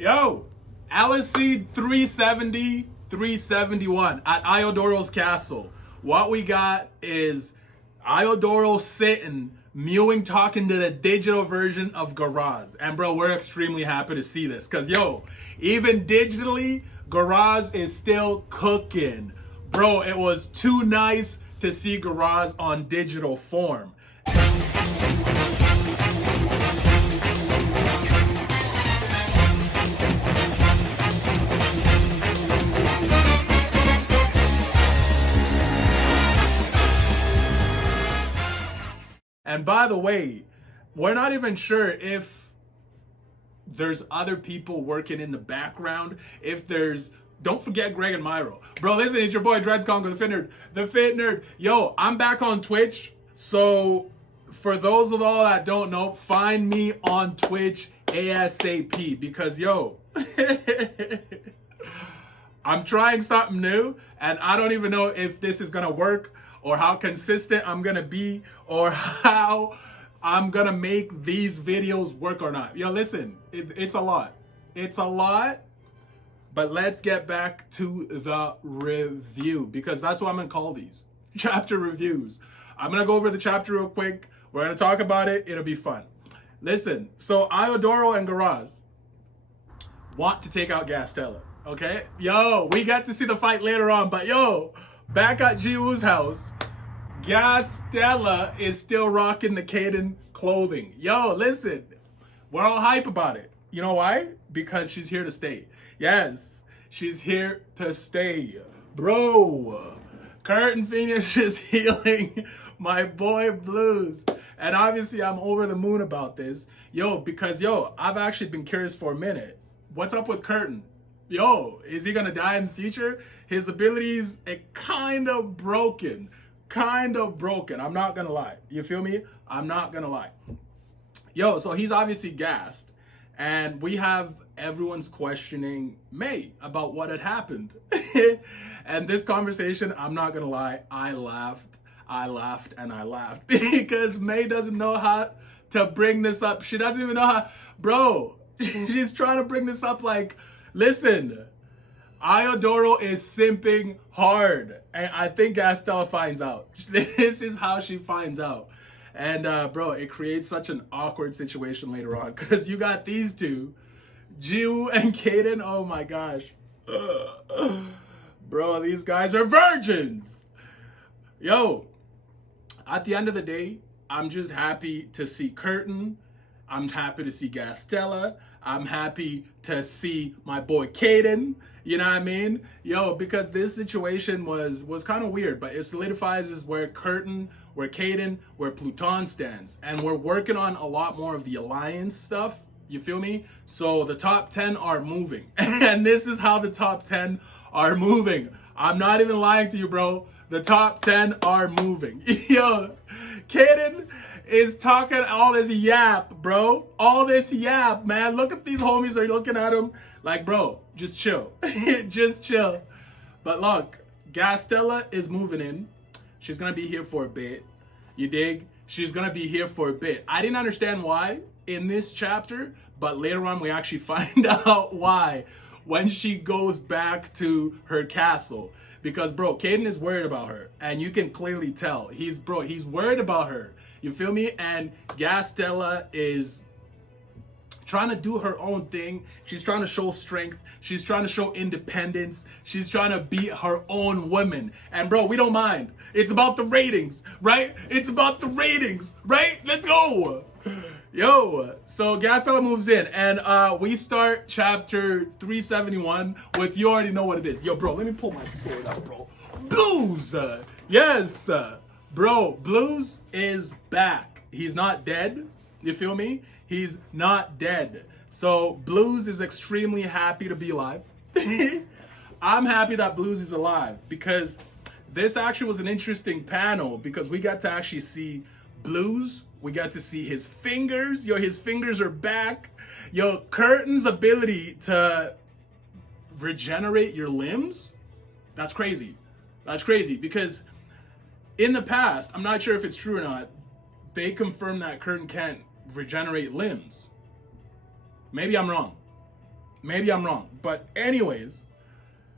Yo, Eleceed 370, 371 at Iodoro's castle. What we got is Iodoro sitting, mewing, talking to the digital version of Garas. And bro, we're extremely happy to see this. Cause yo, even digitally, Garas is still cooking. Bro, it was too nice to see Garas on digital form. And by the way, we're not even sure if there's other people working in the background. If there's, don't forget Greg and Myro. Bro, listen, it's your boy Dreads Congo, the Fit Nerd. The Fit Nerd. Yo, I'm back on Twitch. So for those of all that don't know, find me on Twitch ASAP. Because yo, I'm trying something new. And I don't even know if this is gonna work, or how consistent I'm gonna be, or how I'm gonna make these videos work or not. Yo, listen, it's a lot. It's a lot, but let's get back to the review, because that's what I'm gonna call these, chapter reviews. I'm gonna go over the chapter real quick. We're gonna talk about it. It'll be fun. Listen, so Iodoro and Garas want to take out Gastella, okay? Yo, we got to see the fight later on, but yo, back at Jiwoo's house, Gastella is still rocking the Kaden clothing. Yo, listen, we're all hype about it. You know why? Because she's here to stay. Yes, she's here to stay. Bro, Curtin finishes healing my boy Blues. And obviously I'm over the moon about this. Yo, because yo, I've actually been curious for a minute. What's up with Curtin? Yo, is he gonna die in the future? His abilities, it kind of broken. I'm not gonna lie. You feel me? I'm not gonna lie. Yo, so he's obviously gassed. And we have everyone's questioning May about what had happened. And this conversation, I'm not gonna lie, I laughed because May doesn't know how to bring this up. She doesn't even know how, bro, she's trying to bring this up like, listen, Iodoro is simping hard. And I think Gastella finds out. This is how she finds out. And bro, it creates such an awkward situation later on, because you got these two, Jiwoo and Kaden. Oh my gosh. Bro, these guys are virgins. Yo, at the end of the day, I'm just happy to see Curtin. I'm happy to see Gastella. I'm happy to see my boy Kaden. You know what I mean? Yo, because this situation was kind of weird, but it solidifies is where Curtin, where Kaden, where Pluton stands. And we're working on a lot more of the alliance stuff. You feel me? So the top 10 are moving. And this is how the top 10 are moving. I'm not even lying to you, bro. The top 10 are moving. Yo, Kaden is talking all this yap, bro. All this yap, man. Look at these homies are looking at him like, bro, just chill. Just chill. But look, Gastella is moving in. She's gonna be here for a bit. You dig? She's gonna be here for a bit. I didn't understand why in this chapter, but later on we actually find out why when she goes back to her castle. Because bro, Kaden is worried about her, and you can clearly tell. He's worried about her. You feel me? And Gastella is trying to do her own thing. She's trying to show strength. She's trying to show independence. She's trying to be her own woman. And bro, we don't mind. It's about the ratings, right? It's about the ratings, right? Let's go. Yo, so Gastella moves in, and we start chapter 371 with, you already know what it is. Yo, bro, let me pull my sword out, bro. Blues! Yes, bro, Blues is back. He's not dead. You feel me? He's not dead. So Blues is extremely happy to be alive. I'm happy that Blues is alive, because this actually was an interesting panel, because we got to actually see Blues. We got to see his fingers. Yo, his fingers are back. Yo, Curtin's ability to regenerate your limbs, that's crazy. That's crazy, because in the past, I'm not sure if it's true or not, they confirmed that Curtin can't regenerate limbs. Maybe I'm wrong. Maybe I'm wrong. But anyways,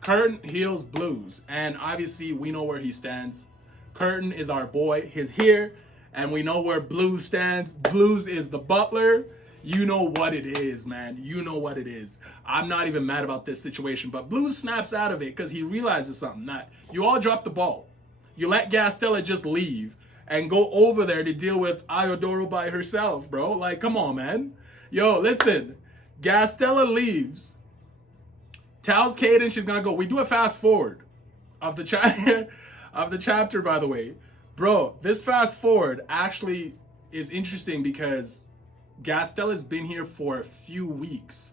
Curtin heals Blues. And obviously we know where he stands. Curtin is our boy. He's here. And we know where Blues stands. Blues is the butler. You know what it is, man. You know what it is. I'm not even mad about this situation. But Blues snaps out of it because he realizes something. That you all dropped the ball. You let Gastella just leave and go over there to deal with Iodoro by herself, bro. Like, come on, man. Yo, listen. Gastella leaves. Tells Caden she's gonna go. We do a fast forward of the of the chapter, by the way. Bro, this fast forward actually is interesting because Gastella's been here for a few weeks.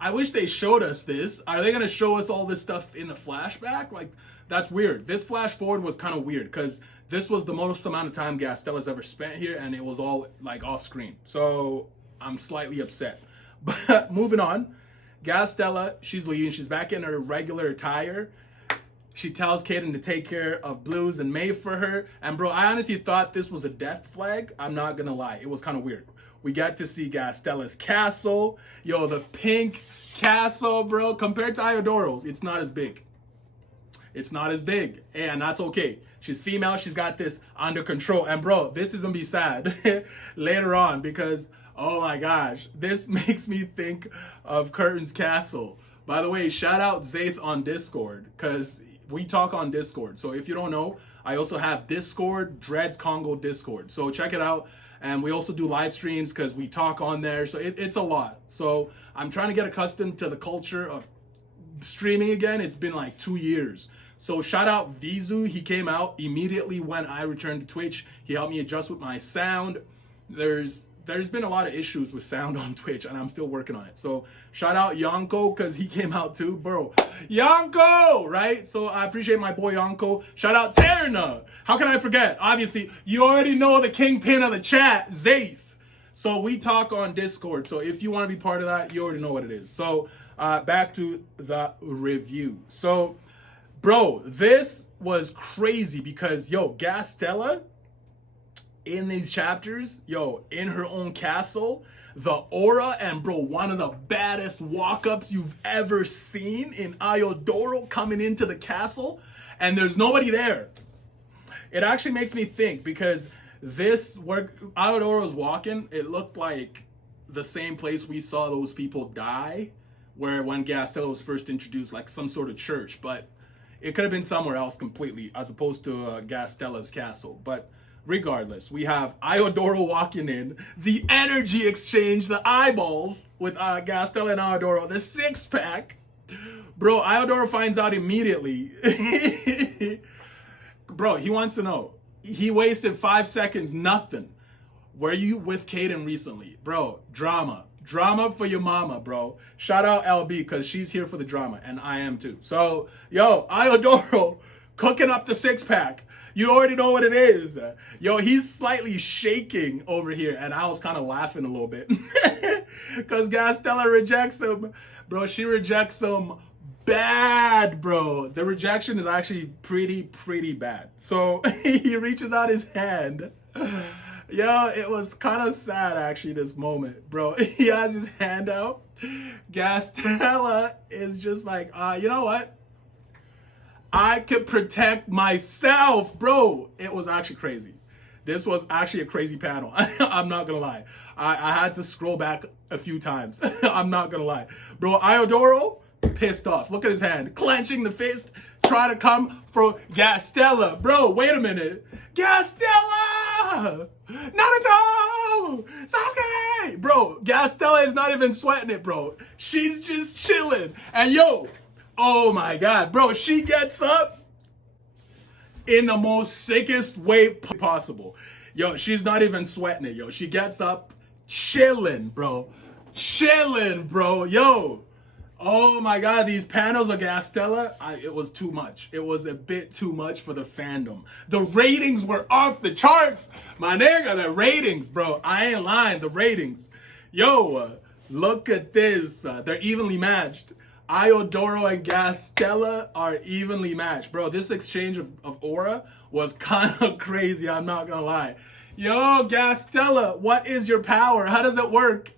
I wish they showed us this. Are they gonna show us all this stuff in the flashback? Like, that's weird. This flash forward was kind of weird because this was the most amount of time Gastella's ever spent here, and it was all like off screen. So I'm slightly upset. But moving on, Gastella, she's leaving. She's back in her regular attire. She tells Caden to take care of Blues and May for her. And bro, I honestly thought this was a death flag. I'm not gonna lie. It was kind of weird. We got to see Gastella's castle. Yo, the pink castle, bro. Compared to Iodoro's, it's not as big. It's not as big. And that's okay. She's female. She's got this under control. And bro, this is gonna be sad later on because, oh my gosh, this makes me think of Curtin's castle. By the way, shout out Zaith on Discord because we talk on Discord. So if you don't know, I also have Discord, Dreads Congo Discord. So check it out. And we also do live streams because we talk on there. So it's a lot. So I'm trying to get accustomed to the culture of streaming again. It's been like 2 years. So shout out Vizu. He came out immediately when I returned to Twitch. He helped me adjust with my sound. There's been a lot of issues with sound on Twitch, and I'm still working on it. So shout out Yonko, because he came out too. Bro, Yonko, right? So I appreciate my boy Yonko. Shout out Terna. How can I forget? Obviously, you already know the kingpin of the chat, Zaith. So we talk on Discord. So if you want to be part of that, you already know what it is. So back to the review. So, bro, this was crazy because, yo, Gastella, in these chapters, yo, in her own castle, the aura, and bro, one of the baddest walk-ups you've ever seen in Iodoro coming into the castle, and there's nobody there. It actually makes me think because this, where Iodoro's walking, it looked like the same place we saw those people die, where when Gastella was first introduced, like some sort of church, but it could have been somewhere else completely, as opposed to Gastella's castle. But regardless, we have Iodoro walking in, the energy exchange, the eyeballs with Gastella and Iodoro, the six-pack. Bro, Iodoro finds out immediately. Bro, he wants to know. He wasted 5 seconds, nothing. Were you with Caden recently? Bro, drama. Drama for your mama, bro. Shout out LB, because she's here for the drama, and I am too. So, yo, Iodoro cooking up the six-pack. You already know what it is. Yo, he's slightly shaking over here, and I was kind of laughing a little bit. Because Gastella rejects him. Bro, she rejects him bad, bro. The rejection is actually pretty bad. So he reaches out his hand. Yo, it was kind of sad, actually, this moment. Bro, he has his hand out. Gastella is just like, you know what? I could protect myself, bro. It was actually crazy. This was actually a crazy panel. I'm not gonna lie. I had to scroll back a few times. I'm not gonna lie. Bro, Iodoro, pissed off. Look at his hand, clenching the fist, trying to come for Gastella. Bro, wait a minute. Gastella! Naruto! Sasuke! Bro, Gastella is not even sweating it, bro. She's just chilling. And yo, oh my God, bro, she gets up in the most sickest way possible. Yo, she's not even sweating it, yo. She gets up chilling, bro. Chilling, bro. Yo, oh my God, these panels of Gastella, it was too much. It was a bit too much for the fandom. The ratings were off the charts. My nigga, the ratings, bro. I ain't lying, the ratings. Yo, look at this. They're evenly matched. Iodoro and Gastella are evenly matched. Bro, this exchange of aura was kind of crazy, I'm not gonna lie. Yo, Gastella, what is your power? How does it work?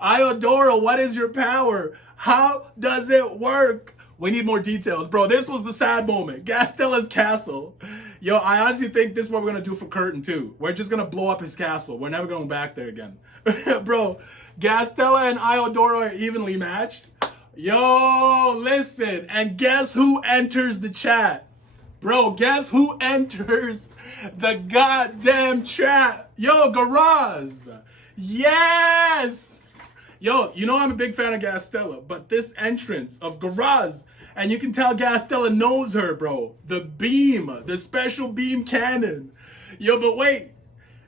Iodoro, what is your power? How does it work? We need more details, bro. This was the sad moment. Gastella's castle. Yo, I honestly think this is what we're gonna do for Curtin too. We're just gonna blow up his castle. We're never going back there again. Bro, Gastella and Iodoro are evenly matched. Yo, listen, and guess who enters the chat? Bro, guess who enters the goddamn chat? Yo, Garas. Yes! Yo, you know I'm a big fan of Gastella, but this entrance of Garas, and you can tell Gastella knows her, bro. The beam, the special beam cannon. Yo, but wait.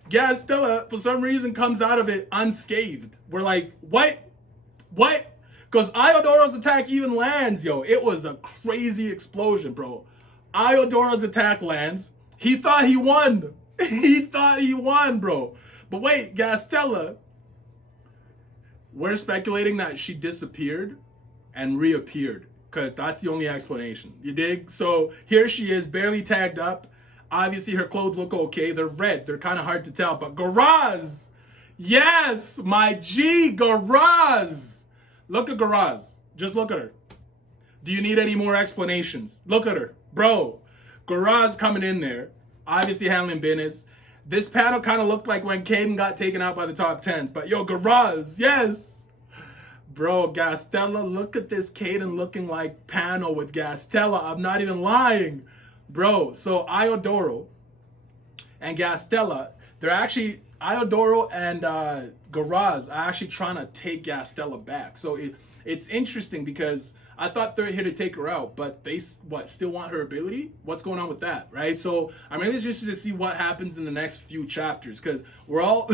Gastella, for some reason, comes out of it unscathed. We're like, what? What? Because Iodoro's attack even lands, yo. It was a crazy explosion, bro. Iodoro's attack lands. He thought he won. He thought he won, bro. But wait, Gastella, we're speculating that she disappeared and reappeared because that's the only explanation. You dig? So here she is, barely tagged up. Obviously, her clothes look okay. They're red. They're kind of hard to tell. But Garas, yes, my G, Garas. Look at Garas. Just look at her. Do you need any more explanations? Look at her. Bro, Garas coming in there, obviously handling business. This panel kind of looked like when Caden got taken out by the top 10s. But yo, Garas, yes. Bro, Gastella, look at this Caden looking like panel with Gastella. I'm not even lying. Bro, so Iodoro and Gastella, they're actually, Iodoro and Garas are actually trying to take Gastella back. So it's interesting because I thought they're here to take her out, but they still want her ability? What's going on with that, right? So I'm really interested to see what happens in the next few chapters because we're all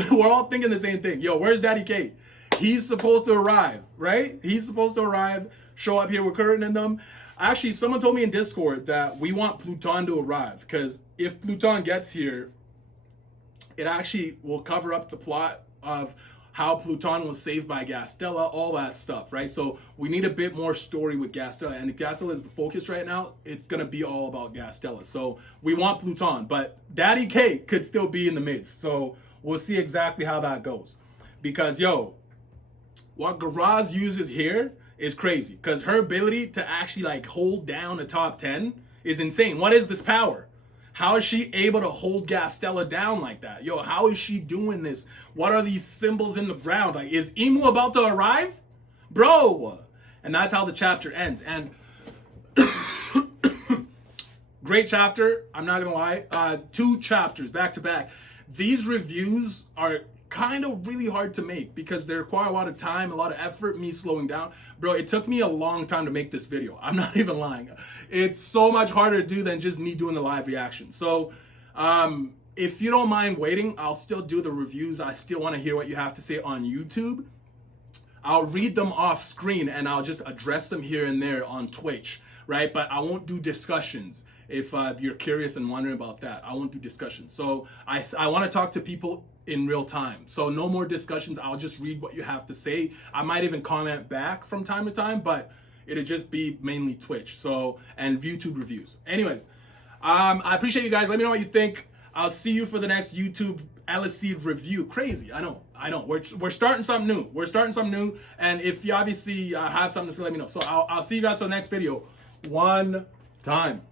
thinking the same thing. Yo, where's Daddy Kate? He's supposed to arrive, right? He's supposed to arrive, show up here with Curtin and them. Actually, someone told me in Discord that we want Pluton to arrive because if Pluton gets here, it actually will cover up the plot of how Pluton was saved by Gastella, all that stuff, right? So we need a bit more story with Gastella, and if Gastella is the focus right now, it's gonna be all about Gastella. So we want Pluton, but Daddy K could still be in the midst. So we'll see exactly how that goes. Because yo, what Garaz uses here is crazy because her ability to actually like hold down a top 10 is insane. What is this power? How is she able to hold Gastella down like that? Yo, how is she doing this? What are these symbols in the ground? Like, is Emu about to arrive? Bro! And that's how the chapter ends. And great chapter, I'm not gonna lie. 2 chapters back to back. These reviews are kind of really hard to make because they require a lot of time, a lot of effort, me slowing down. Bro, it took me a long time to make this video. I'm not even lying. It's so much harder to do than just me doing the live reaction. So if you don't mind waiting, I'll still do the reviews. I still want to hear what you have to say on YouTube. I'll read them off screen and I'll just address them here and there on Twitch, right? But I won't do discussions. If you're curious and wondering about that, I won't do discussions. So I want to talk to people in real time. So no more discussions. I'll just read what you have to say. I might even comment back from time to time, but it'll just be mainly Twitch. So, and YouTube reviews. Anyways, I appreciate you guys. Let me know what you think. I'll see you for the next YouTube Eleceed review. Crazy, I know. We're starting something new. We're starting something new. And if you obviously have something to say, let me know. So I'll see you guys for the next video. One time.